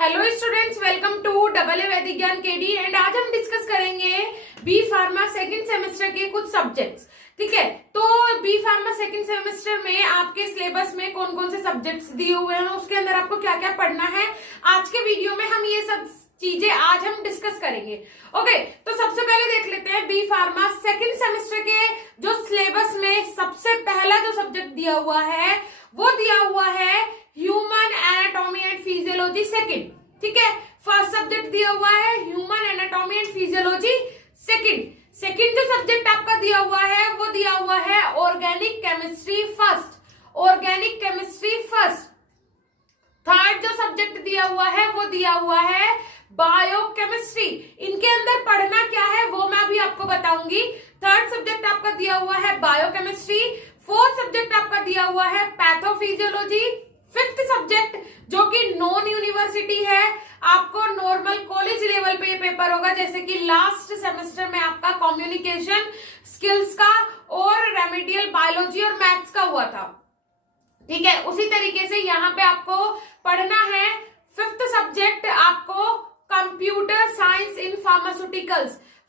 Hello students, welcome to double A Vedic Gyan KD and आज हम discuss करेंगे बी फार्मा सेकंड सेमेस्टर के कुछ सब्जेक्ट्स। ठीक है, तो बी फार्मा सेकंड सेमेस्टर में आपके सिलेबस में कौन कौन से सब्जेक्ट्स दिए हुए हैं, उसके अंदर आपको क्या क्या पढ़ना है, आज के वीडियो में हम ये सब चीजें आज हम डिस्कस करेंगे। ओके, तो सबसे पहले देख लेते हैं बी फार्मा सेकंड सेमेस्टर के जो सिलेबस में सबसे पहला जो सब्जेक्ट दिया हुआ है वो दिया हुआ है human anatomy and physiology second. ठीक है, फर्स्ट सब्जेक्ट दिया हुआ है human anatomy and physiology second जो सब्जेक्ट आपका दिया हुआ है वो दिया हुआ है ऑर्गेनिक केमिस्ट्री फर्स्ट। थर्ड जो सब्जेक्ट दिया हुआ है वो दिया हुआ है बायोकेमिस्ट्री। इनके अंदर पढ़ना क्या है वो मैं अभी आपको बताऊंगी। थर्ड सब्जेक्ट आपका दिया हुआ है बायोकेमिस्ट्री। फोर्थ सब्जेक्ट आपका दिया हुआ है पैथोफिजियोलॉजी। फिफ्थ सब्जेक्ट जो कि नॉन यूनिवर्सिटी है, आपको नॉर्मल कॉलेज लेवल पे ये पेपर होगा, जैसे कि लास्ट सेमेस्टर में आपका कम्युनिकेशन स्किल्स का और रेमेडियल बायोलॉजी और मैथ्स का हुआ था। ठीक है, उसी तरीके से यहाँ पे आपको पढ़ना है फिफ्थ सब्जेक्ट आपको कंप्यूटर साइंस इन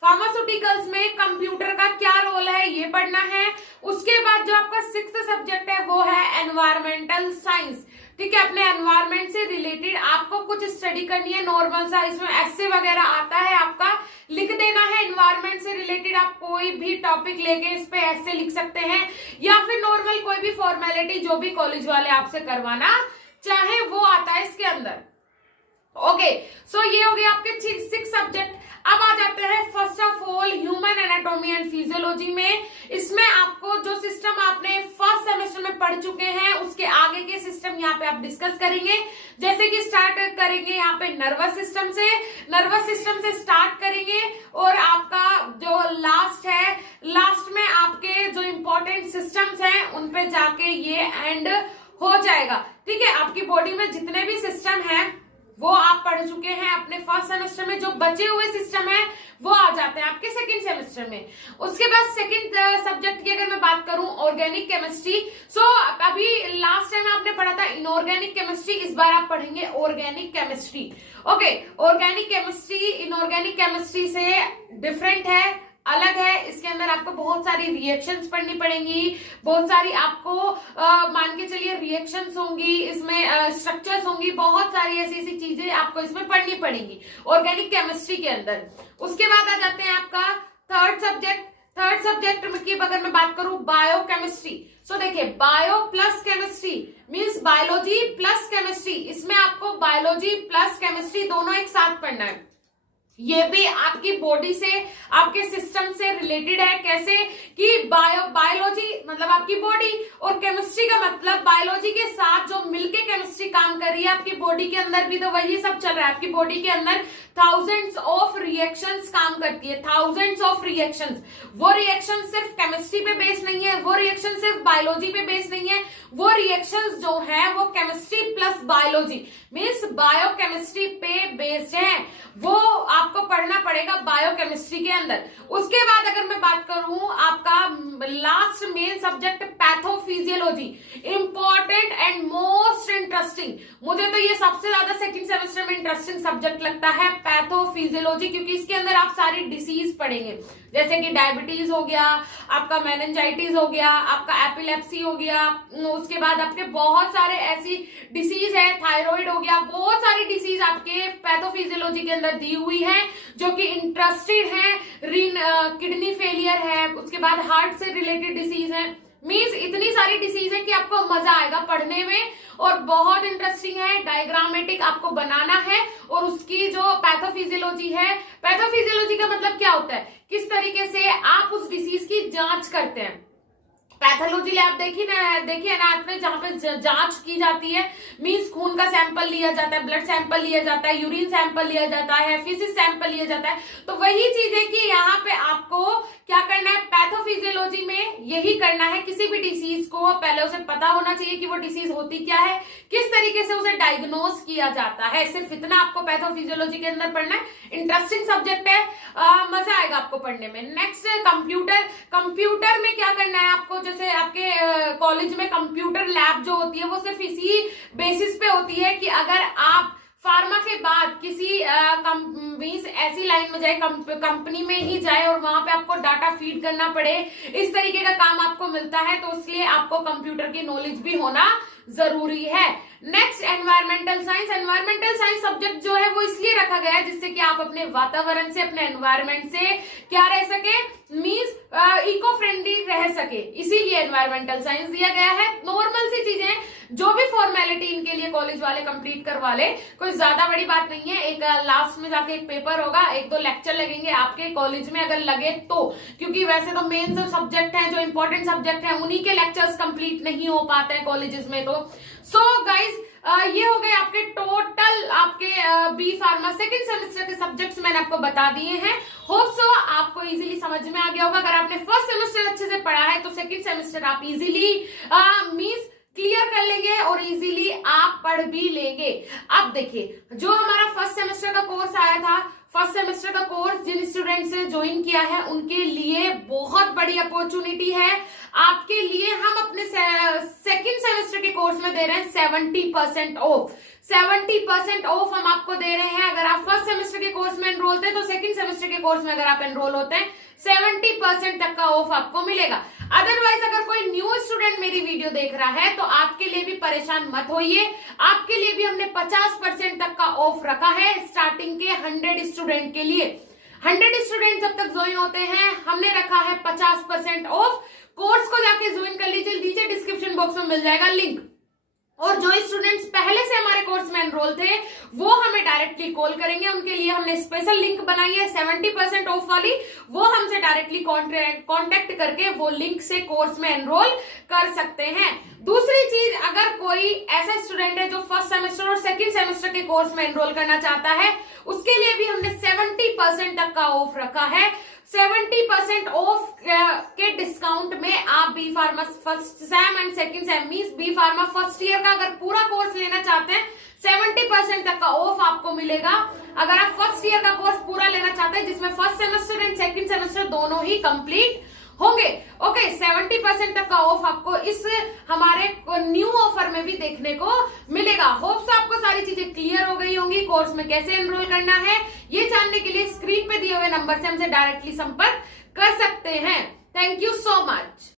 फार्मास्यूटिकल्स में कंप्यूटर का क्या रोल है ये पढ़ना है। उसके बाद जो आपका सिक्स्थ सब्जेक्ट है वो है एनवायरमेंटल साइंस। ठीक है, अपने एनवायरमेंट से रिलेटेड आपको कुछ स्टडी करनी है नॉर्मल सा, इसमें एस्से वगैरह आता है, आपका लिख देना है एनवायरमेंट से रिलेटेड। आप कोई भी टॉपिक लेके इस पे एस्से लिख सकते हैं या फिर नॉर्मल कोई भी फॉर्मेलिटी जो भी कॉलेज वाले आपसे करवाना चाहे वो आता है इसके अंदर। ओके, सो ये हो गया आपके 6 सब्जेक्ट। अब आ जाते हैं first of all human anatomy and physiology में। इसमें आपको जो सिस्टम आपने फर्स्ट सेमेस्टर में पढ़ चुके हैं उसके आगे के सिस्टम यहाँ पे आप डिस्कस करेंगे। जैसे कि स्टार्ट करेंगे यहाँ पे नर्वस सिस्टम से स्टार्ट करेंगे और आपका जो लास्ट में आपके जो इंपॉर्टेंट सिस्टम्स हैं उन पे जाके ये एंड हो जाएगा। ठीक है, आपकी बॉडी में जितने भी सिस्टम हैं वो आप पढ़ चुके हैं अपने फर्स्ट सेमेस्टर में। जो बचे हुए सिस्टम है वो आ जाते हैं आपके सेकंड सेमेस्टर में। उसके बाद सेकंड सब्जेक्ट की अगर मैं बात करूं ऑर्गेनिक केमिस्ट्री। अभी लास्ट टाइम आपने पढ़ा था इनऑर्गेनिक केमिस्ट्री, इस बार आप पढ़ेंगे organic chemistry. Okay, organic chemistry inorganic chemistry से डिफरेंट है, अलग है। इसके अंदर आपको बहुत सारी रिएक्शंस पढ़नी पड़ेंगी, बहुत सारी आपको मान के चलिए रिएक्शंस होंगी, इसमें स्ट्रक्चर्स होंगी, बहुत सारी ऐसी चीजें आपको इसमें पढ़नी पड़ेंगी ऑर्गेनिक केमिस्ट्री के अंदर। उसके बाद आ जाते हैं आपका थर्ड सब्जेक्ट की अगर मैं बात करूं बायोकेमिस्ट्री। देखिए, bio plus chemistry means biology plus chemistry. इसमें आपको बायोलॉजी प्लस केमिस्ट्री दोनों एक साथ पढ़ना है। ये भी आपकी बॉडी से आपके सिस्टम से रिलेटेड है। कैसे कि बायोलॉजी मतलब आपकी बॉडी और केमिस्ट्री का मतलब बायोलॉजी के साथ जो मिलके केमिस्ट्री काम कर रही है। आपकी बॉडी के अंदर भी तो वही सब चल रहा है। आपकी बॉडी के अंदर थाउजेंड्स ऑफ रिएक्शंस काम करती है, थाउजेंड्स ऑफ रिएक्शंस। वो रिएक्शन सिर्फ केमिस्ट्री पे बेस नहीं है, वो रिएक्शन सिर्फ बायोलॉजी पे बेस नहीं है, वो रिएक्शंस जो है वो chemistry plus biology means biochemistry पे बेस्ड है। वो आपको पढ़ना पड़ेगा बायोकेमिस्ट्री के अंदर। उसके बाद अगर मैं बात करूं आपका last main subject pathophysiology, important and most interesting. मुझे तो ये सबसे ज्यादा सेकंड सेमेस्टर में इंटरेस्टिंग सब्जेक्ट लगता है पैथोफिजियोलॉजी, क्योंकि इसके अंदर आप सारी डिसीज पढ़ेंगे, जैसे कि डायबिटीज हो गया, आपका मेनिंजाइटिस हो गया, आपका एपिलेप्सी हो गया, उसके बाद आपके बहुत सारे ऐसी डिसीज है, थायराइड हो गया, बहुत सारी डिसीज आपके पैथोफिजियोलॉजी के अंदर दी हुई है जो कि इंटरेस्टेड है। किडनी फेलियर है, उसके बाद हार्ट से रिलेटेड डिसीज है। मीन्स इतनी सारी डिसीज है कि आपको मजा आएगा पढ़ने में और बहुत इंटरेस्टिंग है। डायग्रामेटिक आपको बनाना है और उसकी जो पैथोफिजियोलॉजी है, पैथोफिजियोलॉजी का मतलब क्या होता है, किस तरीके से आप उस डिसीज की जांच करते हैं। पैथोलॉजी लैब देखिए ना आपने, जहां पे जांच की जाती है, मींस खून का सैंपल लिया जाता है, ब्लड सैंपल लिया जाता है, यूरिन सैंपल लिया जाता है, फीसिस सैंपल लिया जाता है। तो वही चीज है कि यहाँ पे आपको क्या करना है, पैथोफिजियोलॉजी में यही करना है। किसी भी डिसीज को पहले उसे पता होना चाहिए कि वो डिसीज होती क्या है, किस तरीके से उसे डायग्नोज किया जाता है। सिर्फ इतना आपको पैथोफिजियोलॉजी के अंदर पढ़ना है। इंटरेस्टिंग सब्जेक्ट है, मजा आएगा आपको पढ़ने में। नेक्स्ट कंप्यूटर में क्या करना है आपको, जैसे आपके कॉलेज में कंप्यूटर लैब जो होती है वो सिर्फ इसी बेसिस पे होती है कि अगर आप फार्मा के ऐसी लाइन में जाए, कंपनी में ही जाए और वहां पे आपको डाटा फीड करना पड़े, इस तरीके का काम आपको मिलता है, तो इसलिए आपको कंप्यूटर की नॉलेज भी होना जरूरी है। Next environmental science. Environmental science subject जो है वो इसलिए रखा गया है जिससे कि आप अपने वातावरण से, अपने एनवायरमेंट से क्या रह सके, मींस इको फ्रेंडली रह सके, इसीलिए एनवायरमेंटल साइंस दिया गया है। नॉर्मल सी चीजें, जो भी फॉर्मेलिटी इनके लिए कॉलेज वाले कंप्लीट करवा ले, कोई ज्यादा बड़ी बात नहीं है। एक लास्ट में जाके एक पेपर होगा, 1-2 लेक्चर लगेंगे आपके कॉलेज में अगर लगे तो, क्योंकि वैसे तो मेन जो सब्जेक्ट है, जो इंपॉर्टेंट सब्जेक्ट है, उन्हीं के लेक्चर्स कंप्लीट नहीं हो पाते हैं कॉलेजेस में। तो सो गाइज ये हो गए आपके टोटल आपके बी फार्मा सेकंड सेमेस्टर के सब्जेक्ट्स मैंने आपको बता दिए हैं। होप सो आपको इजीली समझ में आ गया होगा। अगर आपने फर्स्ट सेमेस्टर अच्छे से पढ़ा है तो सेकंड सेमेस्टर आप इजीली मींस क्लियर कर लेंगे और इजीली आप पढ़ भी लेंगे। अब देखिए, जो हमारा फर्स्ट सेमेस्टर का कोर्स आया था, फर्स्ट सेमेस्टर का कोर्स जिन स्टूडेंट्स ने ज्वाइन किया है उनके लिए बहुत बड़ी अपॉर्चुनिटी है। आपके लिए हम अपने सेकंड सेमेस्टर के कोर्स में दे रहे हैं 70% ऑफ। 70% ऑफ हम आपको दे रहे हैं। अगर आप फर्स्ट सेमेस्टर के कोर्स में एनरोल थे तो सेकंड सेमेस्टर के कोर्स में अगर आप एनरोल होते हैं 70% तक का ऑफ आपको मिलेगा। अदरवाइज अगर कोई न्यू स्टूडेंट मेरी वीडियो देख रहा है तो आपके लिए भी परेशान मत होइए, आपके लिए भी हमने 50% तक का ऑफ रखा है स्टार्टिंग के 100 स्टूडेंट के लिए। 100 स्टूडेंट जब तक ज्वाइन होते हैं हमने रखा है 50% ऑफ। कोर्स को जाके ज्वाइन कर लीजिए, नीचे डिस्क्रिप्शन बॉक्स में मिल जाएगा लिंक। और जो स्टूडेंट्स पहले से हमारे कोर्स में एनरोल थे वो हमें डायरेक्टली कॉल करेंगे, उनके लिए हमने स्पेशल लिंक बनाई है 70% ऑफ वाली, वो हमसे डायरेक्टली कांटेक्ट करके वो लिंक से कोर्स में एनरोल कर सकते हैं। दूसरी चीज, अगर कोई ऐसा स्टूडेंट है जो फर्स्ट सेमेस्टर और सेकंड सेमेस्टर के कोर्स में एनरोल करना चाहता है, उसके लिए भी हमने 70% तक का ऑफ रखा है। 70% ऑफ के डिस्काउंट में आप B pharma first sem and second sem means B pharma first year का अगर पूरा कोर्स लेना चाहते हैं 70% तक का ऑफ आपको मिलेगा। अगर आप फर्स्ट ईयर का कोर्स पूरा लेना चाहते हैं जिसमें first semester and second semester दोनों ही कंप्लीट होंगे, ओके, 70% तक का ऑफ आपको इस हमारे न्यू ऑफर में भी देखने को मिलेगा। होप्स आपको सारी चीजें क्लियर हो गई होंगी, कोर्स में कैसे एनरोल करना है ये जानने के लिए स्क्रीन पे दिए हुए नंबर से हमसे डायरेक्टली संपर्क कर सकते हैं। Thank you so much.